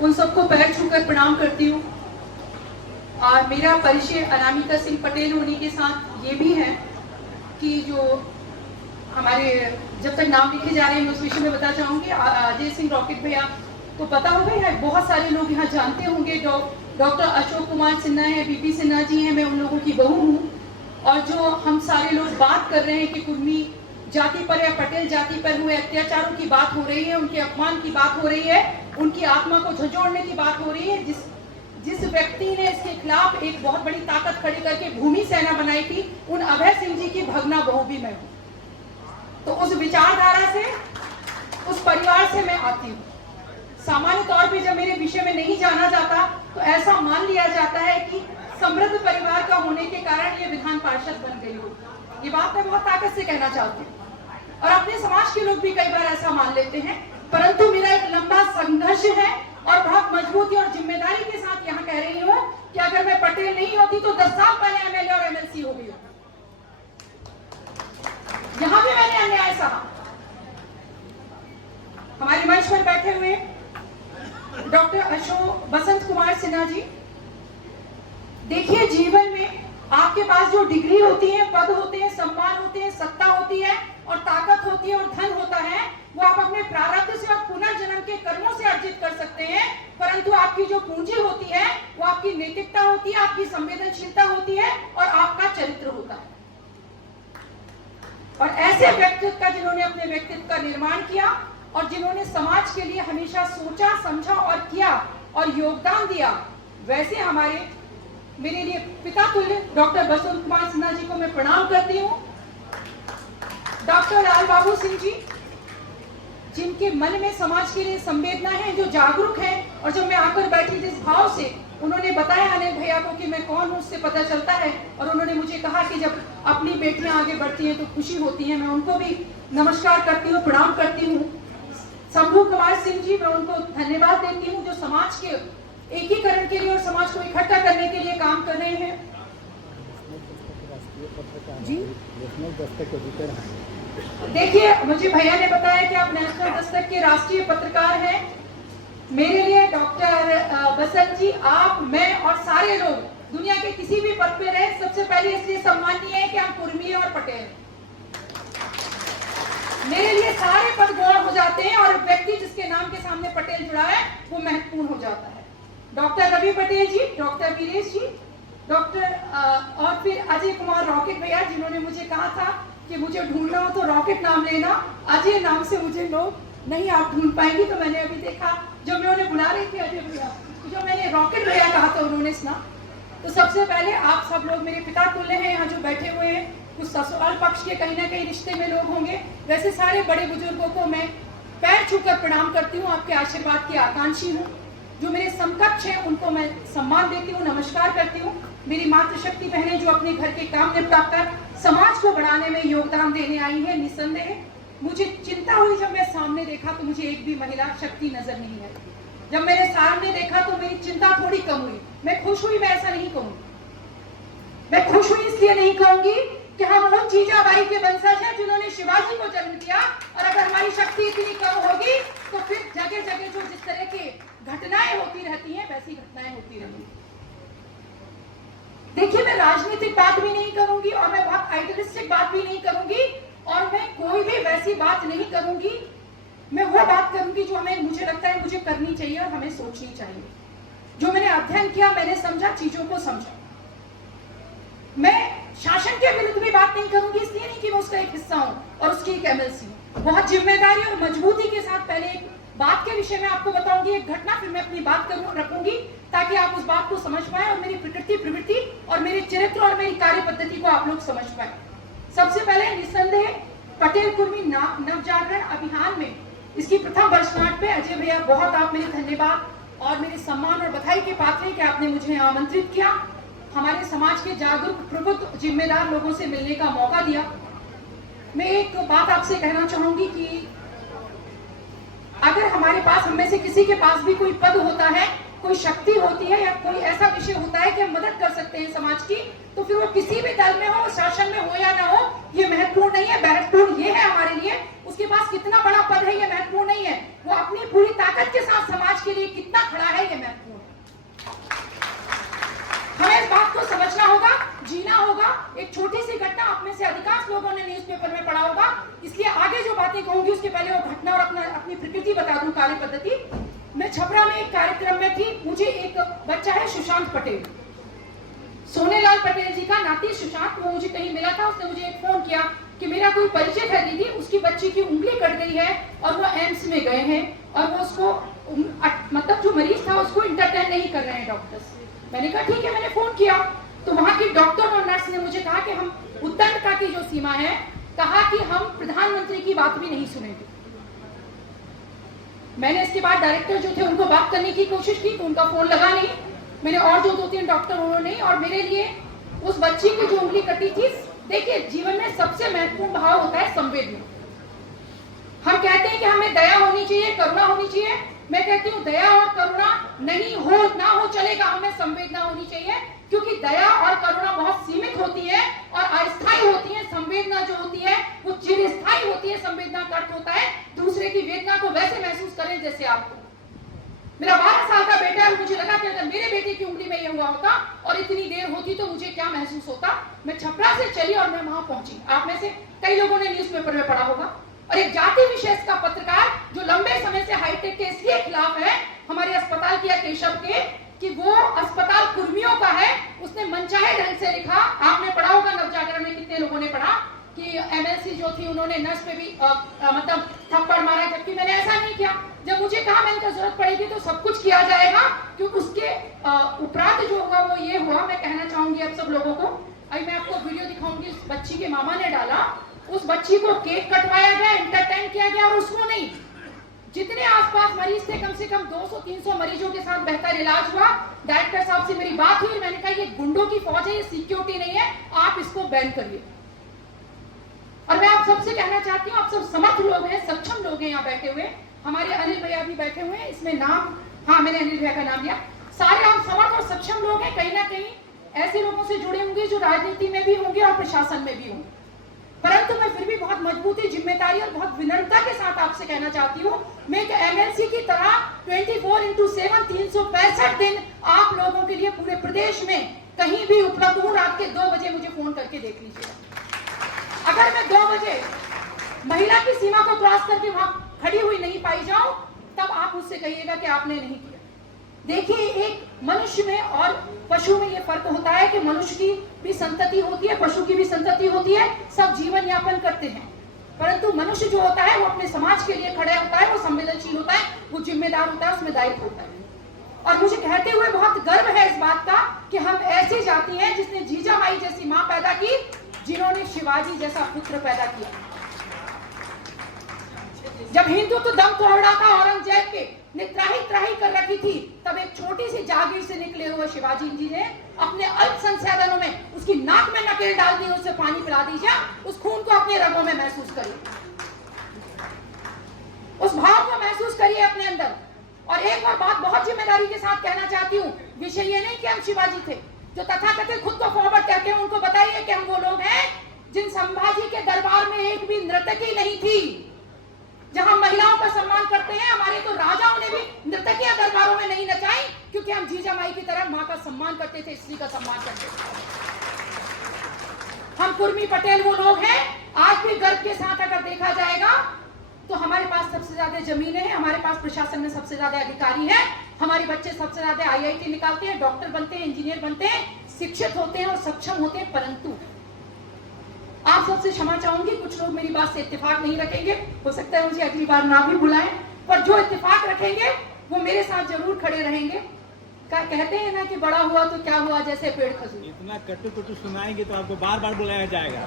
उन सबको पैर छूकर प्रणाम करती हूँ। और मेरा परिचय अनामिका सिंह पटेल होने के साथ ये भी है कि जो हमारे जब तक नाम लिखे जा रहे हैं उस विषय में बता चाहूँगी। अजय सिंह रॉकेट भैया को पता होगा, या बहुत सारे लोग यहाँ जानते होंगे। डॉक्टर अशोक कुमार सिन्हा है, बीपी सिन्हा जी हैं, मैं उन लोगों की बहू हूँ। और जो हम सारे लोग बात कर रहे हैं कि कुर्मी जाति पर या पटेल जाति पर हुए अत्याचारों की बात हो रही है, उनके अपमान की बात हो रही है, उनकी आत्मा को झंझोड़ने की बात हो रही है। जिस व्यक्ति ने इसके खिलाफ एक बहुत बड़ी ताकत खड़ी करके भूमि सेना बनाई थी, उन अभय सिंह जी की भगना बहू भी मैं हूँ। तो उस विचारधारा से, उस परिवार से मैं आती हूँ। सामान्य तौर पे जब मेरे विषय में नहीं जाना जाता तो ऐसा मान लिया जाता है कि समृद्ध परिवार का होने के कारण ये विधान पार्षद बन गई हो। ये बात मैं बहुत ताकत से कहना चाहती हूँ, और अपने समाज के लोग भी कई बार ऐसा मान लेते हैं। परंतु मेरा एक लंबा संघर्ष है और बहुत मजबूती और जिम्मेदारी के साथ यहाँ कह रही हूँ कि अगर मैं पटेल नहीं होती तो 10 साल पहले एमएलए और एमएलसी हो गई होती। यहाँ भी मैंने अन्याय सहा। हमारे मंच पर बैठे हुए डॉक्टर अशोक बसंत कुमार सिन्हा जी, देखिए जीवन में आपके पास जो डिग्री होती है, पद होते हैं, सम्मान होते हैं, सत्ता होती है और ताकत होती है और धन होता है, वो आप अपने प्रारब्ध से और पुनर्जन्म के कर्मों से अर्जित कर सकते हैं। परंतु आपकी जो पूंजी होती है वो आपकी नैतिकता होती है, आपकी संवेदनशीलता होती है और आपका चरित्र होता है। और ऐसे व्यक्तित्व का जिन्होंने अपने व्यक्तित्व का निर्माण किया और जिन्होंने समाज के लिए हमेशा सोचा, समझा और किया और योगदान दिया, वैसे हमारे मेरे लिए पिता तुल्य डॉक्टर बसंत कुमार सिन्हा जी को मैं प्रणाम करती हूँ। डॉक्टर लाल बाबू सिंह जी, जिनके मन में समाज के लिए संवेदना है, जो जागरूक है, और जब मैं आकर बैठी जिस भाव से उन्होंने बताया अनिल भैया को कि मैं कौन हूँ, उससे पता चलता है। और उन्होंने मुझे कहा कि जब अपनी बेटियां आगे बढ़ती हैं तो खुशी होती है। मैं उनको भी नमस्कार करती हूँ, प्रणाम करती हूँ। शंभू कुमार सिंह जी, मैं उनको धन्यवाद देती हूँ जो समाज के एकीकरण के लिए और समाज को इकट्ठा करने के लिए काम कर रहे हैं। जी देखिए, मुझे भैया ने बताया कि आप नेशनल दस्तक के राष्ट्रीय पत्रकार हैं। मेरे लिए डॉक्टर बसंत जी, आप, मैं और सारे लोग दुनिया के किसी भी पद पे रहे, सबसे पहले इसलिए सम्मानीय है कि हम कुर्मी और पटेल। मेरे लिए सारे पद गौण हो जाते हैं और व्यक्ति जिसके नाम के सामने पटेल जुड़ा है वो महत्वपूर्ण हो जाता है। डॉक्टर रवि पटेल जी, डॉक्टर वीरेश जी, डॉक्टर और फिर अजय कुमार रॉकेट भैया, जिन्होंने मुझे कहा था कि मुझे ढूंढना हो तो रॉकेट नाम लेना, अजय नाम से मुझे लोग नहीं आप ढूंढ पाएंगी। तो मैंने अभी देखा, जब मैं उन्हें बुला रही थी अजय भैया, तो जब मैंने रॉकेट भैया कहा तो उन्होंने सुना। तो सबसे पहले आप सब लोग मेरे पिता तुल्य हैं यहाँ जो बैठे हुए हैं। कुछ ससुराल पक्ष के कहीं ना कहीं रिश्ते में लोग होंगे, वैसे सारे बड़े बुजुर्गों को मैं पैर छूकर प्रणाम करती हूँ। आपके आशीर्वाद की आकांक्षी हूँ। जो मेरे समकक्ष हैं उनको मैं सम्मान देती हूँ, नमस्कार करती हूँ। मेरी मातृशक्ति बहनें जो अपने घर के काम निपटा कर समाज को बढ़ाने में योगदान देने आई है, निस्संदेह मुझे चिंता हुई जब मैं सामने देखा तो मुझे एक भी महिला शक्ति नजर नहीं आई। जब मैंने सामने देखा तो मेरी चिंता थोड़ी कम हुई। मैं खुश हुई, मैं ऐसा नहीं कहूंगी। मैं खुश हुई इसलिए नहीं कहूंगी कि हम उन जीजाबाई के वंशज हैं जिन्होंने शिवाजी को जन्म दिया, और अगर हमारी शक्ति इतनी कम होगी तो फिर जगह जगह जो जिस तरह की घटनाएं होती रहती हैं वैसी घटनाएं होती रहेंगी। देखिए, मैं राजनीतिक बात भी नहीं करूंगी और मैं बहुत आइडियलिस्टिक बात भी नहीं करूंगी, और मैं कोई भी वैसी बात नहीं करूंगी। मैं वो बात करूंगी जो हमें, मुझे लगता है मुझे करनी चाहिए और हमें सोचनी चाहिए। जो मैंने अध्ययन किया, मैंने समझा, चीजों को समझा। मैं शासन के विरुद्ध भी बात नहीं करूंगी, इसलिए नहीं कि मैं उसका एक हिस्सा हूं और उसकी एक एमएलसी हूं। बहुत जिम्मेदारी और मजबूती के साथ पहले एक बात के विषय में आपको बताऊंगी, एक घटना, फिर मैं अपनी बात रखूंगी ताकि आप उस बात को समझ पाए और मेरी प्रकृति, प्रवृत्ति और मेरे चरित्र और मेरी कार्य पद्धति को आप लोग समझ पाए। सबसे पहले निस्संदेह पटेल कुर्मी नवजागरण अभियान में इसकी प्रथम वर्षगांठ पे अजय भैया, बहुत आप मेरे धन्यवाद और मेरे सम्मान और बधाई के पात्र हैं कि आपने मुझे आमंत्रित किया, हमारे समाज के जागरूक, प्रबुद्ध, जिम्मेदार लोगों से मिलने का मौका दिया। मैं एक बात आपसे कहना चाहूंगी कि अगर हमारे पास, हम में से किसी के पास भी कोई पद होता है कोई शक्ति होती है या कोई ऐसा विषय होता है कि हम मदद कर सकते हैं समाज की, तो फिर वो किसी भी दल में हो, शासन में हो या ना हो, ये महत्वपूर्ण नहीं है। महत्वपूर्ण ये है हमारे लिए उसके पास कितना बड़ा पद है, ये महत्वपूर्ण नहीं है, वो अपनी पूरी ताकत के साथ समाज के लिए कितना खड़ा है, ये महत्वपूर्ण है। हमें इस बात को समझना होगा, जीना होगा। एक छोटी सी घटना आप में से अधिकांश लोगों ने न्यूज़पेपर में पढ़ा होगा, इसलिए आगे जो बातें कहूंगी उसके पहले वो घटना और अपनी प्रकृति बता दूं, कार्य पद्धति। मैं छपरा में एक कार्यक्रम में थी, मुझे एक बच्चा है सुशांत पटेल, सोनेलाल पटेल जी का नाती सुशांत, वो मुझे कहीं मिला था, उसने मुझे एक फोन किया कि मेरा कोई परिचित है दीदी, उसकी बच्ची की उंगली कट गई है और वो एम्स में गए हैं और वो उसको मतलब जो मरीज था उसको इंटरटेन नहीं कर रहे हैं डॉक्टर्स। मैंने कहा ठीक है, मैंने फोन किया तो वहां की डॉक्टर और नर्स ने मुझे कहा कि हम उद्दंडता की जो सीमा है, कहा कि हम प्रधानमंत्री की बात भी नहीं सुनेंगे। मैंने इसके बाद डायरेक्टर जो थे उनको बात करने की कोशिश की तो उनका फोन लगा नहीं। मैंने और जो 2-3 डॉक्टर उन्होंने, और मेरे लिए उस बच्ची की जो उंगली कटी थी, देखिए जीवन में सबसे महत्वपूर्ण भाव होता है संवेदना। हम कहते हैं कि हमें दया होनी चाहिए, करुणा होनी चाहिए। मैं कहती हूँ दया और करुणा नहीं हो, ना हो चलेगा, हमें संवेदना होनी चाहिए, क्योंकि दया और करुणा बहुत सीमित होती है और अस्थायी होती है। संवेदना जो होती है वो चिरस्थायी होती है। संवेदना का अर्थ होता है दूसरे की वेदना को वैसे महसूस करें जैसे आपको। मेरा 12 साल का बेटा है, मुझे लगा कि अगर मेरे बेटे की उंगली में ये हुआ होता और इतनी देर होती तो मुझे क्या महसूस होता। मैं छपरा से चली और मैं वहां पहुंची। आप में से कई लोगों ने न्यूज़पेपर में पढ़ा होगा। और एक जाति विशेष का पत्रकार जो लंबे समय से हाईटेक के इसलिए खिलाफ है हमारे अस्पताल के केशव के, कि वो अस्पताल कुर्मियों का है, उसने मनचाहे ढंग से लिखा। आपने पढ़ा होगा नवजागरण में, कितने लोगों ने पढ़ा कि एमएलसी जो थी उन्होंने नर्स पे भी मतलब थप्पड़ मारा, जबकि मैंने ऐसा नहीं किया। जब मुझे कहा मैंने कहा जरूरत पड़ेगी तो सब कुछ किया जाएगा, क्योंकि उसके उपरांत जो होगा वो ये हुआ। मैं कहना चाहूंगी अब सब लोगों को, अभी मैं आपको वीडियो दिखाऊंगी। उस बच्ची के मामा ने डाला, उस बच्ची को केक कटवाया गया, एंटरटेन किया गया, और उसको नहीं, जितने आसपास मरीज थे कम से कम 200-300 मरीजों के साथ बेहतर इलाज हुआ। डायरेक्टर साहब से मेरी बात हुई, मैंने कहा ये गुंडों की फौज है, ये सिक्योरिटी नहीं है, आप इसको बैन करिए। और मैं आप सबसे कहना चाहती हूँ, आप सब समर्थ लोग हैं, सक्षम लोग हैं यहाँ बैठे हुए। हमारे अनिल भैया भी बैठे हुए हैं, इसमें नाम, हाँ मैंने अनिल भैया का नाम लिया। सारे आप समर्थ और सक्षम लोग हैं, कहीं ना कहीं ऐसे लोगों से जुड़े होंगे जो राजनीति में भी होंगे और प्रशासन में भी होंगे। परंतु मैं फिर भी बहुत मजबूती, जिम्मेदारी और बहुत विनम्रता के साथ आपसे कहना चाहती हूँ, मैं एक एमएलसी की तरह 24/7 365 दिन आप लोगों के लिए पूरे प्रदेश में कहीं भी उपलब्ध हूँ। रात के 2 बजे मुझे फोन करके देख लीजिएगा। अगर मैं 2 बजे महिला की सीमा को क्रॉस करके वहां खड़ी हुई नहीं पाई जाऊं, तब आप मुझसे कहिएगा कि आपने नहीं किया। देखिए, एक मनुष्य में और पशु में ये फर्क होता है कि मनुष्य की भी संतति होती है, पशु की भी संतति होती है, सब जीवन यापन करते हैं। परंतु मनुष्य जो होता है वो अपने समाज के लिए खड़ा होता है, वो संवेदनशील होता है, वो जिम्मेदार होता है, उसमें दायित्व होता है। और मुझे कहते हुए बहुत गर्व है इस बात का कि हम ऐसी जाति हैं जिसने जीजाबाई जैसी मां पैदा की, जिन्होंने शिवाजी जैसा पुत्र पैदा किया। जब हिंदुत्व दम तोड़ रहा था, औरंगजेब के ने त्राही कर रखी थी, तब एक छोटी सी जागीर से निकले हुए शिवाजी जी ने अपने अल्प संसाधनों में उसकी नाक में नकेल डाल दी, उससे पानी पिला दीजिए, उस खून को अपने रगों में महसूस करिए, उस भाव को महसूस करिए अपने अंदर। और एक और बात बहुत जिम्मेदारी के साथ कहना चाहती हूँ, विषय ये नहीं कि हम शिवाजी थे, जो तथाकथित खुद को फॉरवर्ड कहते हैं, उनको बताइए कि हम वो लोग हैं जिन संभाजी के दरबार में एक भी नर्तकी नहीं थी। जहां महिलाओं का सम्मान करते हैं, हमारे तो राजाओं ने भी नर्तकियां दरबारों में नहीं नचाई, क्योंकि हम जीजामाई की तरह मां का सम्मान करते थे, स्त्री का सम्मान करते थे। हम कुर्मी पटेल वो लोग हैं, आज भी गर्व के साथ अगर देखा जाएगा तो हमारे पास सबसे ज्यादा जमीनें हैं, हमारे पास प्रशासन में सबसे ज्यादा अधिकारी हैं, हमारे बच्चे सबसे ज्यादा आईआईटी निकालते हैं, डॉक्टर बनते हैं, इंजीनियर बनते हैं, शिक्षित होते हैं और सक्षम होते हैं। परंतु आप सबसे क्षमा चाहूंगी, कुछ लोग मेरी बात से इत्तेफाक नहीं रखेंगे, हो सकता है मुझे अगली बार ना भी बुलाएं, पर जो इत्तेफाक रखेंगे वो मेरे साथ जरूर खड़े रहेंगे। कहते हैं ना कि बड़ा हुआ तो क्या हुआ, जैसे पेड़ खजूर। इतना कटु सुनाएंगे तो आपको बार बार बुलाया जाएगा।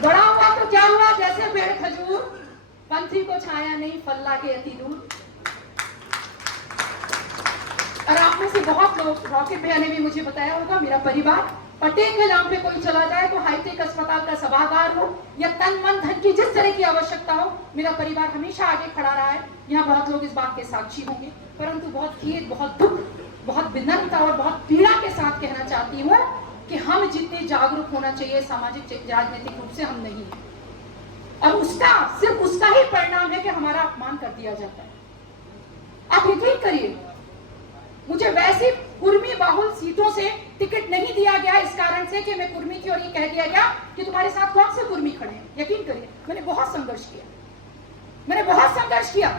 बड़ा हुआ तो क्या हुआ, जैसे पेड़ खजूर, पंथी को छाया नहीं, फल लागे अति दूर। और आप में से बहुत लोग, रॉकेट भैया ने भी मुझे बताया होगा, मेरा परिवार पटेल के नाम पे कोई चला जाए तो हाईटेक अस्पताल का सभागार हो या तन मन धन की जिस तरह की आवश्यकता हो, मेरा परिवार हमेशा आगे खड़ा रहा है। यहाँ बहुत लोग इस बात के साक्षी होंगे। परंतु बहुत खेद, बहुत दुख, बहुत विनम्रता और बहुत पीड़ा के साथ कहना चाहती हूँ कि हम जितने जागरूक होना चाहिए सामाजिक राजनीतिक रूप से हम नहीं हैं। और उसका सिर्फ उसका ही परिणाम है कि हमारा अपमान कर दिया जाता है। आप यकीन करिए, मुझे वैसी कुर्मी बाहुल सीटों से टिकट नहीं दिया गया इस कारण से कि मैं कुर्मी थी और ये कह दिया गया कि तुम्हारे साथ कौन से कुर्मी खड़े हैं। यकीन करिए, मैंने बहुत संघर्ष किया, मैंने बहुत संघर्ष किया।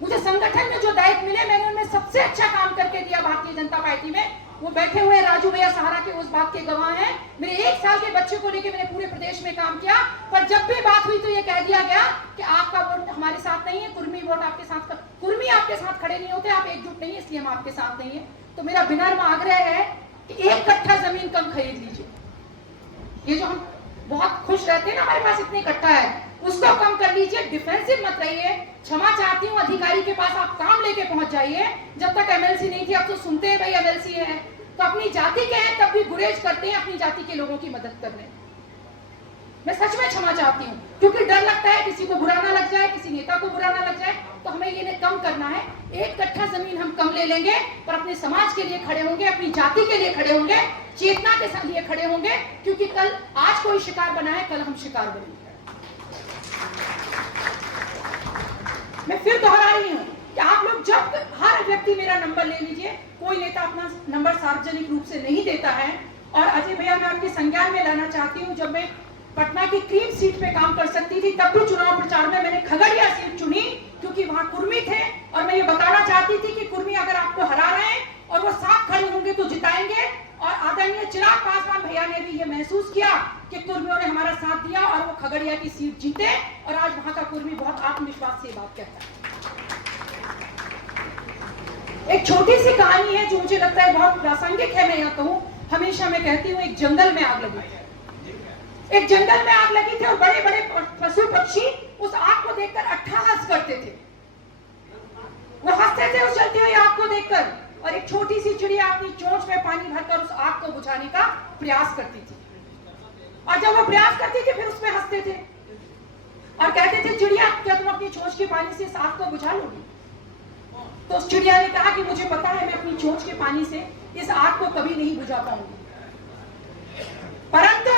मुझे संगठन में जो दायित्व मिले मैंने उनमें सबसे अच्छा काम करके दिया भारतीय जनता पार्टी में। वो बैठे हुए राजू भैया सहारा के उस बात के गवाह हैं। मेरे 1 साल के बच्चे को लेकर मैंने पूरे प्रदेश में काम किया, पर जब भी बात हुई तो ये कह दिया गया कि आपका वोट हमारे साथ नहीं है, कुर्मी वोट आपके साथ, कुर्मी आपके साथ खड़े नहीं होते, आप एकजुट नहीं है इसलिए हम आपके साथ नहीं है। तो मेरा विनम्र आग्रह है कि 1 कट्ठा जमीन कम खरीद लीजिए। ये जो हम बहुत खुश रहते हैं ना हमारे पास इतने इकट्ठा है, उसको कम कर लीजिए, डिफेंसिव मत रहिए। क्षमा चाहती हूँ, अधिकारी के पास आप काम लेके पहुंच जाइए। जब तक एमएलसी नहीं थी, अब तो सुनते हैं भाई एमएलसी है, तो अपनी जाति के हैं तब भी गुरेज करते हैं अपनी जाति के लोगों की मदद करने। मैं सच में क्षमा चाहती हूँ, क्योंकि डर लगता है किसी को बुरा ना लग जाए, किसी नेता को बुरा ना लग जाए, तो हमें ये कम करना है। 1 कट्ठा जमीन हम कम ले लेंगे, पर अपने समाज के लिए खड़े होंगे, अपनी जाति के लिए खड़े होंगे, चेतना के लिए खड़े होंगे, क्योंकि कल आज कोई शिकार बना है, कल हम शिकार बनेंगे। मैं फिर दोहरा रही हूँ कि आप लोग जब हर व्यक्ति मेरा नंबर ले लीजिए, कोई नेता अपना नंबर सार्वजनिक रूप से नहीं देता है। और अजय भैया, मैं आपके संज्ञान में लाना चाहती हूँ, जब मैं पटना की क्रीम सीट पे काम कर सकती थी तब भी चुनाव प्रचार में मैंने खगड़िया सीट चुनी, क्योंकि वहां कुर्मी थे और मैं ये बताना चाहती थी कि कुर्मी अगर आपको हरा रहे हैं और वो साथ खड़े होंगे तो जिताएंगे। और आदरणीय चिराग पासवान भैया ने भी ये महसूस किया कि कुर्मियों ने हमारा साथ दिया और वो खगड़िया की सीट जीते, और आज वहां का कुर्मी बहुत आत्मविश्वास से बात कहता है। एक छोटी सी कहानी है जो मुझे लगता है बहुत प्रासंगिक है, मैं यहाँ कहूँ, हमेशा मैं कहती हूँ, एक जंगल में आग लगी थी। एक जंगल में आग लगी थी और बड़े बड़े पशु पक्षी उस आग को देखकर अट्टहास करते थे, वो हंसते थे उस जलती हुई आग को देखकर। और एक छोटी सी चिड़िया अपनी चोंच में पानी भरकर उस आग को बुझाने का प्रयास करती थी, और जब वो प्रयास करती थी फिर उसमें हंसते थे और कहते थे, चिड़िया क्या तुम अपनी चोंच के पानी से इस आग को बुझा लोगी? तो उस चिड़िया ने कहा कि मुझे पता है मैं अपनी चोंच के पानी से इस आग को कभी नहीं बुझा पाऊंगी, परंतु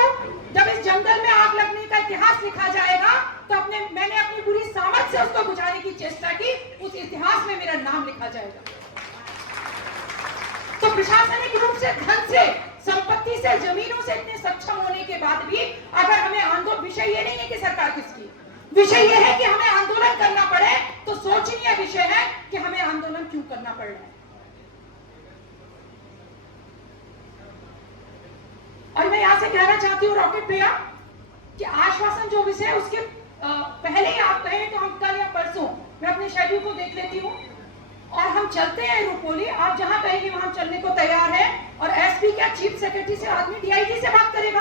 जब इस जंगल में आग लगने का इतिहास लिखा जाएगा तो मैंने अपनी पूरी सामर्थ्य से उसको बुझाने की चेष्टा की, उस इतिहास में मेरा नाम लिखा जाएगा। तो प्रशासनिक रूप से, धन से, संपत्ति से, जमीनों से इतने सक्षम होने के बाद भी अगर हमें आंदोलन, विषय ये नहीं है कि सरकार किसकी, विषय ये है कि हमें आंदोलन करना पड़े, तो सोचनीय विषय है कि हमें आंदोलन क्यों करना पड़ रहा है। और मैं यहां से कहना चाहती हूँ रॉकेट भैया कि आश्वासन जो विषय है उसके पहले ही आप कहें तो हम कल या परसों, मैं अपने शेड्यूल को देख लेती हूँ, और हम चलते हैं रूपोली। आप जहां कहेंगे वहां चलने को तैयार है। और एसपी क्या, चीफ सेक्रेटरी से आदमी डीआईजी से बात करेगा,